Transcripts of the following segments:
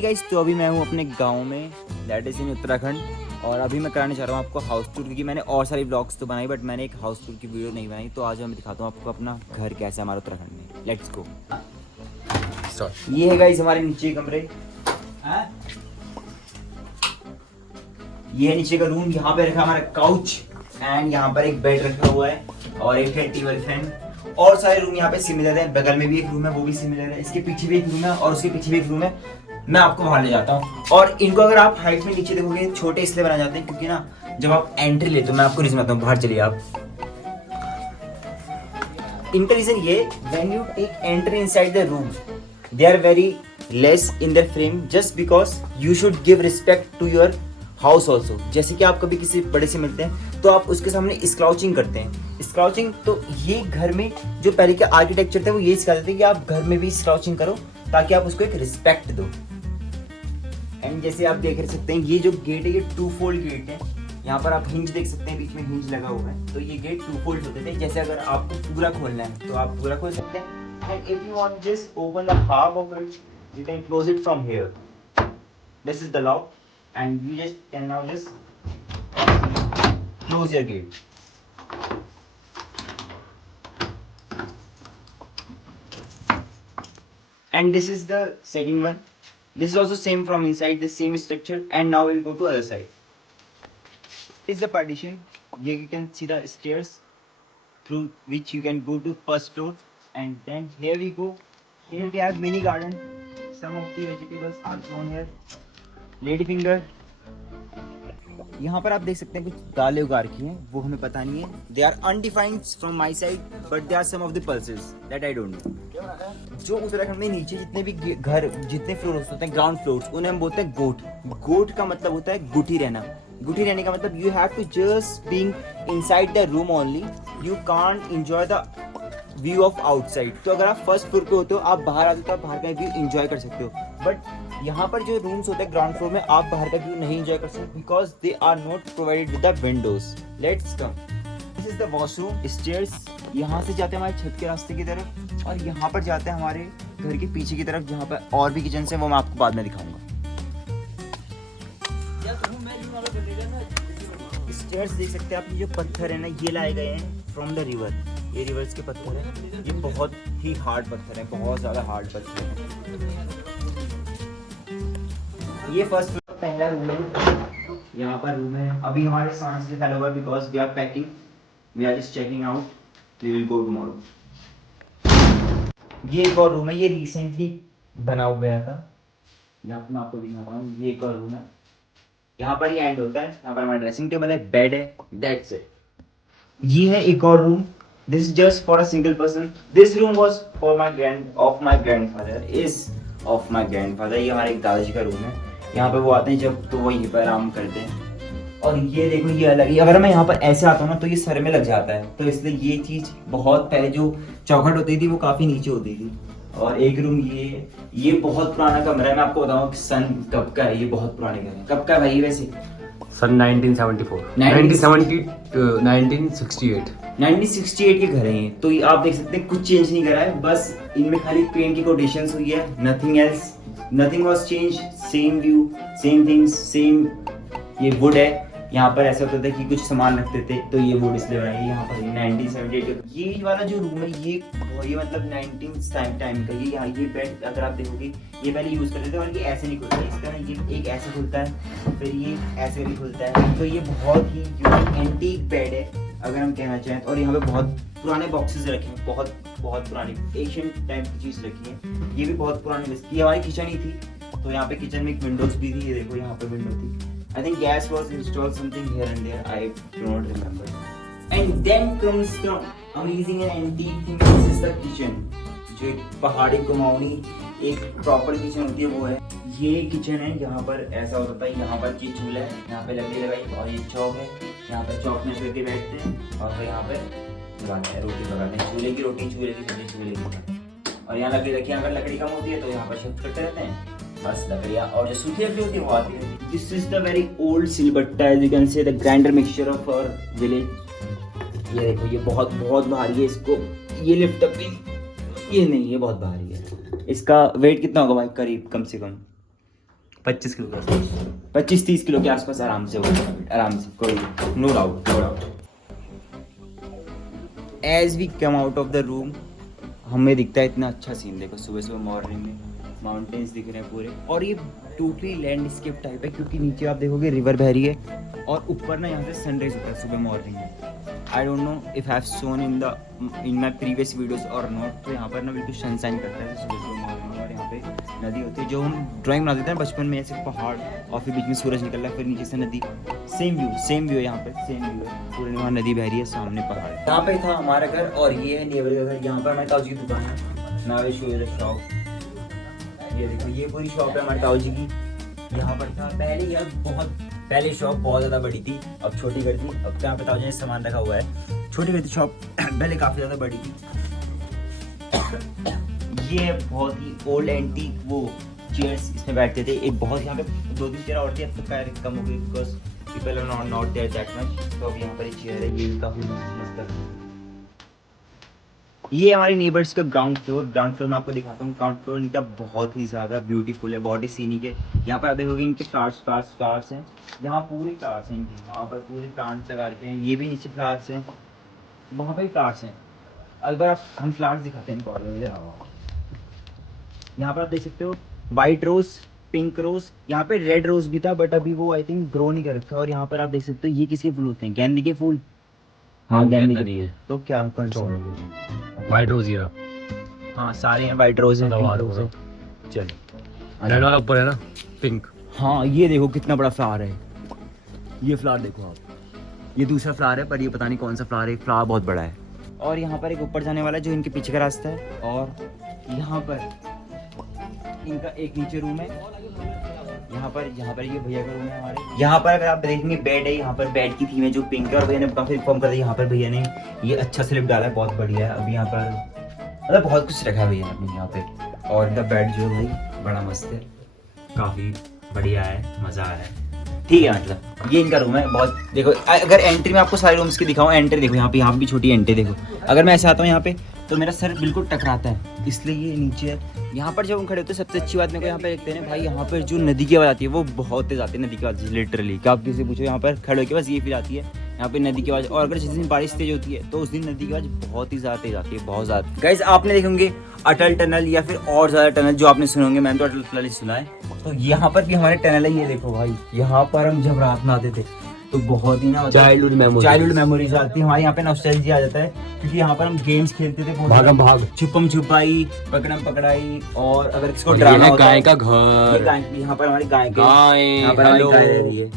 Hey guys, तो अभी मैं हूँ अपने गांव में, दैट इज़ इन उत्तराखंड। और अभी मैं कराने चाह रहा हूँ आपको हाउस टूर, क्योंकि मैंने और सारी ब्लॉग्स तो बनाई बट मैंने एक हाउस टूर की वीडियो नहीं बनाई। तो आज मैं दिखाता हूँ आपको अपना घर कैसा है हमारे उत्तराखंड में। Let's go. ये है गाइस हमारे नीचे कमरे, ये है नीचे का रूम। यहाँ पे रखा हमारा काउच एंड यहाँ पर एक बेड रखा हुआ है और एक है टेबल फैन। और सारे रूम यहाँ पे सिमिलर है। बगल में भी एक रूम है, वो भी सिमिलर है। इसके पीछे भी एक रूम है और उसके पीछे भी एक रूम है। मैं आपको बाहर ले जाता हूँ। और इनको अगर आप हाइट में नीचे देखोगे, छोटे इसलिए बनाए जाते हैं क्योंकि ना जब आप एंट्री लेते हो, मैं आपको रीजन बताता हूँ। बाहर चलिए आप। इनका रीजन ये, when you take entry inside the room, they are very less in the frame, just because you should give respect to your house also. जैसे कि आप कभी किसी बड़े से मिलते हैं तो आप उसके सामने स्क्राउचिंग करते हैं। स्क्राउचिंग, तो ये घर में जो पहले के आर्किटेक्चर थे वो यही सिखाते थे कि आप घर में भी स्क्राउचिंग करो ताकि आप उसको एक रिस्पेक्ट दो। एंड जैसे आप देख सकते हैं, ये जो गेट है ये 2 फोल्ड गेट है। यहाँ पर आप हिंज देख सकते हैं, बीच में हिंज लगा हुआ है। तो ये गेट 2 फोल्ड होते थे। जैसे अगर आपको पूरा खोलना है तो आप पूरा खोल सकते हैं। And if you want just open the half of it, you can close it from here. This is the lock and you just can now just close your gate. And this is the second one. This is also same from inside, the same structure. And now we'll go to other side. This is the partition. Here you can see the stairs through which you can go to first floor. And then here we go. Here we have mini garden. Some of the vegetables are grown here. Lady finger. यहाँ पर आप देख सकते हैं कुछ दालें उगा रखी हैं, वो हमें पता नहीं है। They are undefined from my side but they are some of the places that I don't know. जो उत्तराखंड में नीचे जितने भी घर, जितने फ्लोर्स होते हैं, ग्राउंड फ्लोर्स, उन्हें हम बोलते हैं गोट। गोट का मतलब होता है गुठी रहना। गुठी रहने का मतलब you have to just being inside the room only, you can't enjoy the view of outside. तो अगर आप फर्स्ट फ्लोर पे होते हो, आप बाहर आते हो तो आप बाहर का व्यू एंजॉय कर सकते हो। बट यहाँ पर जो रूम्स होते हैं ग्राउंड फ्लोर में, आप बाहर का व्यू नहीं एंजॉय कर सकते because they are not provided with the windows. Let's come. This is the washroom. Stairs यहाँ से जाते हैं हमारे छत के रास्ते की तरफ और यहाँ पर जाते हैं हमारे घर के पीछे की तरफ, जहाँ पर और भी किचन है, वो मैं आपको बाद में दिखाऊंगा। स्टेयर्स देख सकते हैं आप, ये जो पत्थर है ना, ये लाए गए हैं फ्रॉम द रिवर। ये रिवर्स के पत्थर है। ये बहुत ही हार्ड पत्थर है, बहुत ज्यादा हार्ड पत्थर है। ये फर्स्ट फ्लोर पहला रूम है। यहाँ पर रूम है। अभी हमारे सामान से फैला हुआ है because we are packing, we are just checking out, we will go tomorrow. ये एक और रूम है, ये रिसेंटली बना हुआ था। यहाँ पर मैं आपको दिखा रहा हूँ। ये एक और रूम है, यहाँ पर ही एंड होता है। यहाँ पर हमारा ड्रेसिंग टेबल है, बेड है, दैट्स इट। ये है एक और room. This is just for a single person. This room was for my grandfather, is of my grandfather. ये हमारे एक दादाजी का रूम है। यहाँ पे वो आते हैं जब, तो वो यहीं पर आराम करते हैं। और ये देखो, ये अलग है। अगर मैं यहाँ पर ऐसे आता हूँ ना तो ये सर में लग जाता है, तो इसलिए ये चीज बहुत पहले जो चौखट होती थी वो काफी नीचे होती थी। और एक रूम ये बहुत पुराना कमरा है। मैं आपको बताऊँ सन कब का है। ये बहुत पुराने घर है। कब का है भाई वैसे? सन 1974 1970 1968 1968 के घर हैं ये। तो ये आप देख सकते हैं कुछ चेंज नहीं करा है, बस इनमें खाली पेंट की कोटेशंस हुई है, nothing else, nothing was change. Same view, same things, same. ये वुड है। यहाँ पर ऐसा होता था कि कुछ सामान रखते थे तो ये वुड इसलिए बनाई। यहाँ पर 1978 ये वाला जो रूम है, ये मतलब 19 टाइम का। ये बेड अगर आप देखोगे, ये पहले यूज करते थे और ये ऐसे नहीं खुलता है। इसका ना ये एक ऐसे खुलता है, फिर ये ऐसे भी खुलता है। तो ये बहुत ही यूनिक एंटीक बेड है अगर हम कहना चाहें। और यहाँ पे बहुत पुराने बॉक्सेस रखे हैं, बहुत पुरानी एशियन टाइप की चीज रखी है। ये भी बहुत पुरानी। ये हमारी किचन ही थी, तो यहाँ पे किचन में एक विंडोज भी थी। ये देखो, यहाँ पे विंडो थी। I think gas was installed something here and there. I do not remember. And then comes the amazing and antique thing. This is the kitchen. जो एक पहाड़ी कुमाऊनी एक प्रॉपर किचन होती है वो है। ये किचन है। यहाँ पर ऐसा होता था, यहाँ पर ये चूल्हा है, यहाँ पे लकड़ी लगाई और ये चौक है। यहाँ पर चौक में करके बैठते हैं और फिर यहाँ पे बनाते हैं, रोटी पकाते हैं। चूल्हे की रोटी, चूल्हे की सब्जी, चूल्हे की। और यहाँ लकड़ी रखी, अगर लकड़ी कम होती है तो यहाँ पर शिफ्ट करते रहते हैं बस लकड़ियाँ। और जो सूखी लकड़ी होती है वो आती है। This is the very old silbatta, as you can say the grinder mixture of our village. ये देखो, ये बहुत भारी है। इसको ये लिफ्ट अप, ये नहीं, ये बहुत भारी है। इसका वेट कितना होगा भाई? करीब कम से कम 25 किलो के आसपास, 25-30 किलो के आसपास आराम से होगा, आराम से, कोई no doubt, no doubt. As we come out of the room हमें दिखता है इतना अच्छा सीन, देखो सुबह सुबह मॉर्निंग में माउंटेन्स दिख रहे हैं पूरे, और ये टोटली लैंडस्केप टाइप है क्योंकि नीचे आप देखोगे रिवर बह रही है और ऊपर ना यहाँ से सनराइज होता है सुबह मॉर्निंग में। आई don't know if I have shown in my previous videos और नॉट, तो यहाँ पर ना बिल्कुल सनशाइन करता है सुबह सुबह मॉर्निंग में, और यहाँ पे नदी होती है जो हम ड्राइंग बनाते थे ना बचपन में, ऐसे पहाड़ और फिर बीच में सूरज निकल रहा है, फिर नीचे से नदी, सेम व्यू है यहाँ पे, सेम व्यू है पूरे, वहाँ नदी बह रही है, सामने पहाड़। यहाँ पे था हमारा घर और ये है नेबर का घर। यहाँ पर हमारे ताऊ जी की दुकान है, now I show you the shop. ये देखो ये पूरी शॉप है हमारे ताऊ जी की। यहाँ पर था पहले, यार बहुत पहले शॉप बहुत ज़्यादा बड़ी थी, अब छोटी कर दी, अब यहाँ पे ताऊ जी ने सामान रखा हुआ है, छोटी कर दी शॉप, पहले काफ़ी ज़्यादा बड़ी थी। ये बहुत ही ओल्ड एंटीक वो चेयर्स इसमें बैठते थे, एक बहुत यहाँ पे 2-3 चेयर और थी, अब तो कम हो गई because people are not there that much, तो अब यहाँ पर एक चेयर है, ये भी काफ़ी मस्त है। ये हमारी नेबर्स का ग्राउंड फ्लोर में आपको दिखाता हूँ। ग्राउंड फ्लोर इनका बहुत ही ज़्यादा ब्यूटीफुल है, बहुत ही सीनिक है। यहाँ पर आप देखोगे इनके फ्लावर्स हैं, यहाँ पूरे फ्लावर्स हैं इनके, वहाँ पर पूरे प्लांट्स लगा रखे हैं, ये भी नीचे फ्लावर्स हैं, वहाँ पर भी फ्लावर्स हैं। अगर आप हम फ्लावर्स दिखाते हैं इनको, यहाँ पर आप देख सकते हो वाइट रोज, पिंक रोज, यहाँ पे रेड रोज भी था बट अभी वो आई थिंक ग्रो नहीं कर रखा। और यहाँ पर आप देख सकते हो ये किसके फूल होते हैं, गेंदे के फूल। हाँ गेंदे नहीं है तो क्या वाइट रोज ये, हाँ सारे हैं वाइट रोज हैं, चलो रेड वाला ऊपर है ना पिंक। हाँ ये देखो कितना बड़ा फ्लावर है, ये फ्लावर देखो आप, ये दूसरा फ्लावर है पर ये पता नहीं कौन सा फ्लावर है, फ्लावर बहुत बड़ा है। और यहाँ पर एक ऊपर जाने वाला है जो इनके पीछे का रास्ता है, और यहाँ पर इनका एक नीचे रूम है, यहाँ पर ये भैया का रूम है हमारे। यहाँ पर अगर आप देखेंगे बेड है, यहाँ पर बेड की थीम है जो पिंक है, और भैया ने काफी इन्फॉर्म कर दिया, यहाँ पर भैया ने ये अच्छा स्लिप डाला है, बहुत बढ़िया है। अभी यहाँ पर मतलब बहुत कुछ रखा है भैया ने यहाँ पे, और इनका बेड जो है भाई बड़ा मस्त है, काफी बढ़िया है, मजा आ रहा है, ठीक है। मतलब ये इनका रूम है, बहुत देखो अगर एंट्री में आपको सारे रूम्स की दिखाऊं, एंट्री देखो यहाँ भी छोटी एंट्री देखो, अगर मैं ऐसे आता हूँ यहाँ पे तो मेरा सर बिल्कुल टकराता है, इसलिए ये नीचे है। यहाँ पर जब हम खड़े होते हैं सबसे अच्छी बात मेरे को यहाँ पे देखते हैं भाई, यहाँ पर जो नदी की आवाज़ आती है वो बहुत तेज आती है, नदी की आवाज़ लिटरली, क्या आप किसी पूछो यहाँ पर खड़े होकर बस ये फील आती है यहाँ पे नदी की आवाज़। और अगर जिस दिन बारिश तेज होती है तो उस दिन नदी की आवाज़ बहुत ही ज़्यादा तेज आती है, बहुत ज़्यादा। गाइस आपने देखेंगे अटल टनल या फिर और ज़्यादा टनल जो आपने सुने होंगे, मैंने तो अटल टनल ही सुना है, तो यहाँ पर भी हमारे टनल है। ये देखो भाई, यहाँ पर हम जब रात में आते थे तो बहुत ही ना चाइल्डहुड मेमोरीज आती है हमारे, यहाँ पे नॉस्टैल्जिया आ जाता है क्योंकि यहाँ पर हम गेम्स खेलते थे, भागम भाग, छुपम छुपाई, पकड़म पकड़ाई, और अगर किसको ड्रामा होता है, गाय का घर, यहाँ पर हमारी गाय यहाँ पर हमारी गाय रह रही है,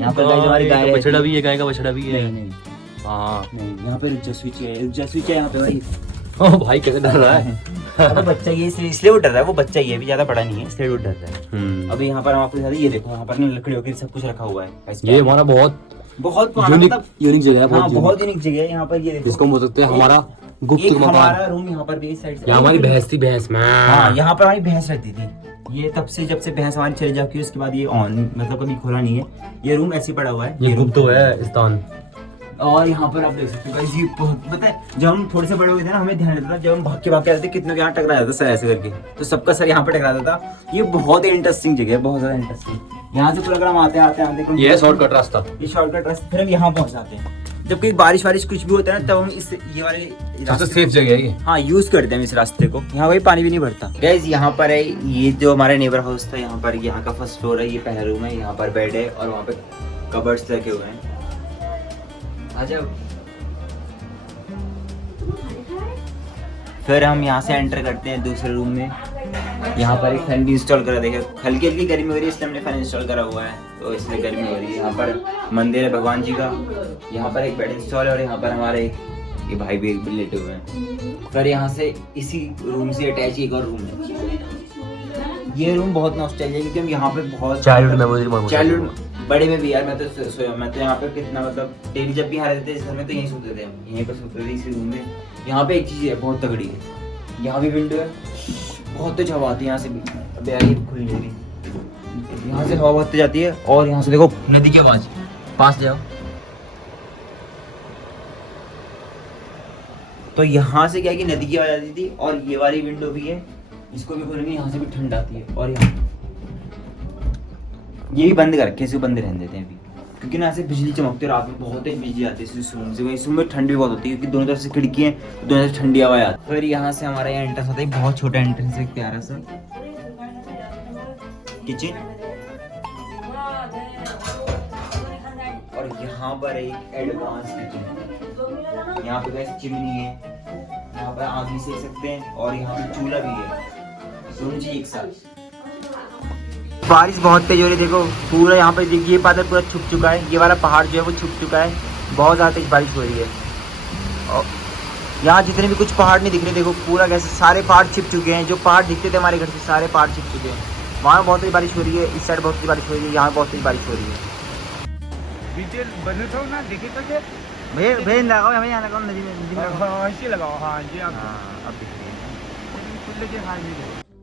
यहाँ पर गाय हमारी गाय बछड़ा भी है, गाय का बछड़ा भी है। नहीं हाँ यहाँ पे रुचस्विच है यहाँ पे भाई। ओ भाई कैसे डर रहा है अरे बच्चा ये इसलिए वो डर रहा है, वो बच्चा ये भी ज्यादा बड़ा नहीं है इसलिए वो डर रहा है। अभी यहाँ पर हम आपको ये देखो, यहाँ पर लकड़ियों के सब कुछ रखा हुआ है, ये हमारा बहुत यूनिक जगह है, बहुत यूनिक जगह है। यहाँ पर ये देखो, इसको बोल सकते हैं हमारा गुप्त मकान। हमारा रूम यहाँ पर भी इस साइड से, हमारी भैंस थी, भैंस में हाँ यहाँ पर हमारी भैंस रहती थी, ये तब से जब से भैंस हमारी चली जाती है उसके बाद ये ऑन मतलब कभी खोला नहीं है, ये रूम ऐसे पड़ा हुआ है, ये गुप्त है स्थान। और यहाँ पर आप देख सकते हो ये बहुत पता है, जब हम थोड़े से बड़े हुए थे ना हमें ध्यान रहता था, जब हम भाग के आते थे कितना यहाँ टकरा जाता सर ऐसे करके, तो सबका सर यहाँ पे टकरा जाता था। ये बहुत ही इंटरेस्टिंग जगह है, बहुत ज्यादा इंटरेस्टिंग। यहाँ से पूरा अगर हम आते देखो ये शॉर्टकट रास्ता, ये शॉर्टकट रास्ता, फिर हम यहाँ पहुँच जाते हैं। जब कोई बारिश कुछ भी होता है ना तब हम इस ये वाले सबसे सेफ जगह है ये, हाँ यूज करते हैं इस रास्ते को। यहाँ भाई पानी भी नहीं भरता। गाइस यहाँ पर है ये जो हमारा नेबर हाउस था, यहाँ पर यहाँ का फर्स्ट फ्लोर है, ये पहला रूम है, यहाँ पर बेड है और वहाँ पे कबर्ड्स रखे हुए हैं। अच्छा फिर हम यहाँ से एंटर करते हैं दूसरे रूम में। यहाँ पर एक फैन भी इंस्टॉल करा, देखिए हल्की हल्की गर्मी हो रही है इसलिए हमने फैन इंस्टॉल करा हुआ है, तो इसलिए गर्मी हो रही है। यहाँ पर मंदिर है भगवान जी का, यहाँ पर एक बेड इंस्टॉल है, और यहाँ पर हमारे ये भाई भी लेटे हुए हैं। फिर यहाँ से इसी रूम से अटैच एक और रूम है। ये रूम बहुत नॉस्टैल्जिक है क्योंकि हम यहाँ पे बहुत चाइल्डहुड बड़े में भी यार मैं तो यहाँ पे कितना मतलब डेली जब भी यहाँ रहते थे इस घर में तो यहीं सोते थे, यहीं पर सोते थे इसी रूम में। यहाँ पे एक चीज़ है बहुत तगड़ी है, यहाँ भी विंडो है, बहुत तेज हवा आती है यहाँ से भी। अबे यार ये खुली नहीं रही, यहाँ से हवा बहुत तेज आती है, और यहाँ से देखो नदी की आवाज़, पास जाओ तो यहाँ से क्या है कि नदी की आवाज़ आती थी। और ये वाली विंडो भी है, इसको भी खोलेंगे यहाँ से भी ठंड आती है। और यहाँ ये भी बंद कर रखे, इसे बंद रहने देते हैं अभी, क्योंकि ना ऐसे बिजली चमकती है रात में, बहुत तेज बिजली आती है इस रूम से। इस रूम में ठंड भी बहुत होती है क्योंकि दोनों तरफ से खिड़की है, दोनों तरफ से ठंडी हवा आती है। फिर यहाँ से हमारा यहाँ एंट्रेंस आता है, बहुत छोटा एंट्रेंस है, प्यारा सा किचन, और यहाँ पर एक एडवांस किचन। यहाँ पे गैस चिमनी है, यहाँ पर आग भी सेक सकते हैं, और यहाँ पे चूल्हा भी है, दोनों चीज एक साथ। बारिश बहुत तेज हो रही है, देखो पूरा यहाँ पे ये बादल पूरा छुप चुका है, ये वाला पहाड़ जो है वो छुप चुका है, बहुत ज़्यादा तेज बारिश हो रही है। और यहाँ जितने भी कुछ पहाड़ नहीं दिख रहे, देखो पूरा कैसे सारे पहाड़ छिप चुके हैं, जो पहाड़ दिखते थे हमारे घर से सारे पहाड़ छिप चुके हैं। वहाँ बहुत तेज बारिश हो रही है, इस साइड बहुत तेज बारिश हो रही है, यहाँ बहुत तेज बारिश हो रही है। भैया लगाओ, हमें यहाँ लगाओ, नदी में लगाओ, ऐसे लगाओ। हाँ जी, आप हाँ अब दिख रही है।